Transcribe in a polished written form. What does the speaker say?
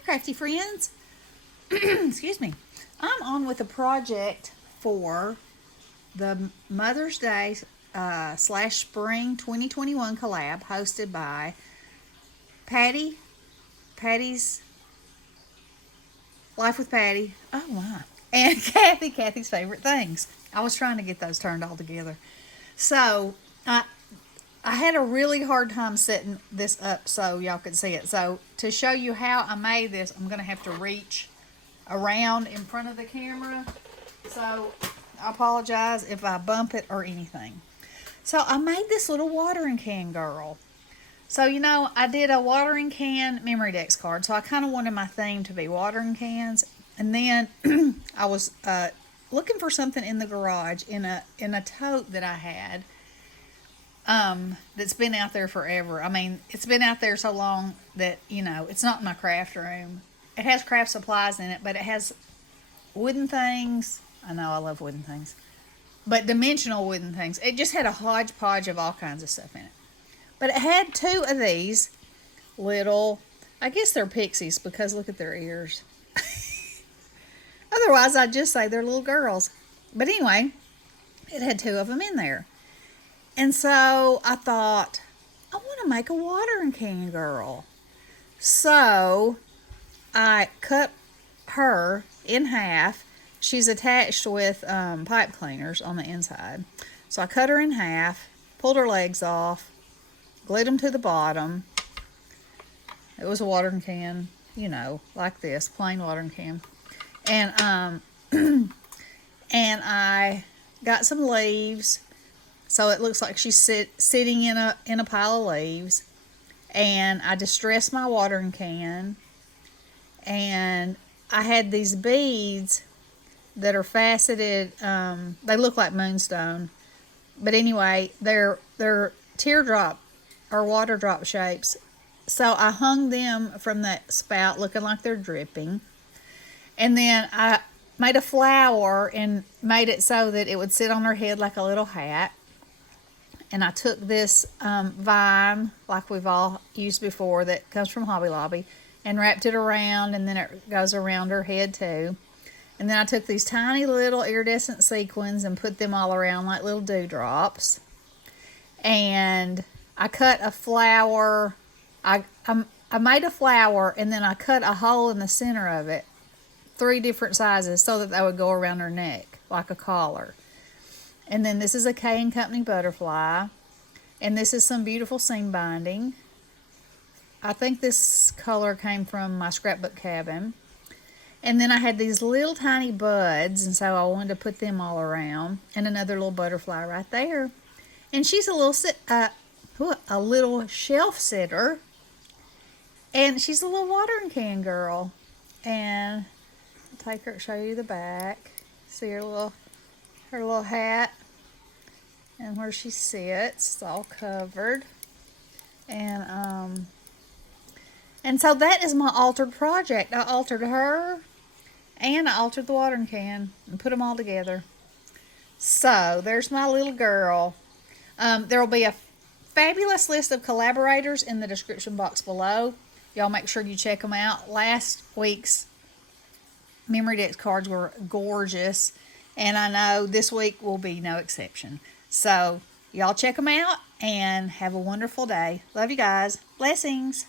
Hi, crafty friends. Excuse me. I'm on with a project for the Mother's Day slash Spring 2021 collab hosted by Patti, Patty's Life with Patti. Oh my. And Kathy's Favorite Things. I was trying to get those turned all together. So, I had a really hard time setting this up so y'all could see it. So to show you how I made this, I'm going to have to reach around in front of the camera. So I apologize if I bump it or anything. So I made this little watering can girl. So, I did a watering can memory decks card. So I kind of wanted my theme to be watering cans. And then I was looking for something in the garage in a tote that I had. That's been out there forever. I mean, it's been out there so long that, it's not in my craft room. It has craft supplies in it, but it has wooden things. I know I love wooden things. But dimensional wooden things. It just had a hodgepodge of all kinds of stuff in it. But it had two of these little, I guess they're pixies because look at their ears. Otherwise, I'd just say they're little girls. But anyway, it had two of them in there. And so I thought, I want to make a watering can girl. So I cut her in half. She's attached with pipe cleaners on the inside. So I cut her in half, pulled her legs off, glued them to the bottom. It was a watering can, like this, plain watering can. And and I got some leaves. So it looks like she's sitting in a pile of leaves. And I distressed my watering can. And I had these beads that are faceted. They look like moonstone. But anyway, they're teardrop or water drop shapes. So I hung them from that spout looking like they're dripping. And then I made a flower and made it so that it would sit on her head like a little hat. And I took this vine, like we've all used before, that comes from Hobby Lobby, and wrapped it around, and then it goes around her head too. And then I took these tiny little iridescent sequins and put them all around like little dewdrops. And I cut a flower. I made a flower, and then I cut a hole in the center of it, 3 different sizes, so that they would go around her neck like a collar. And then this is a K & Company butterfly. And this is some beautiful seam binding. I think this color came from my scrapbook cabin. And then I had these little tiny buds, and so I wanted to put them all around. And another little butterfly right there. And she's a little shelf sitter. And she's a little watering can girl. And I'll take her, show you the back. See her little hat. And where she sits, it's all covered. And so that is my altered project. I altered her, and I altered the watering can, and put them all together. So there's my little girl. There will be a fabulous list of collaborators in the description box below. Y'all make sure you check them out. Last week's memory decks cards were gorgeous, and I know this week will be no exception. So, y'all check them out and have a wonderful day. Love you guys. Blessings.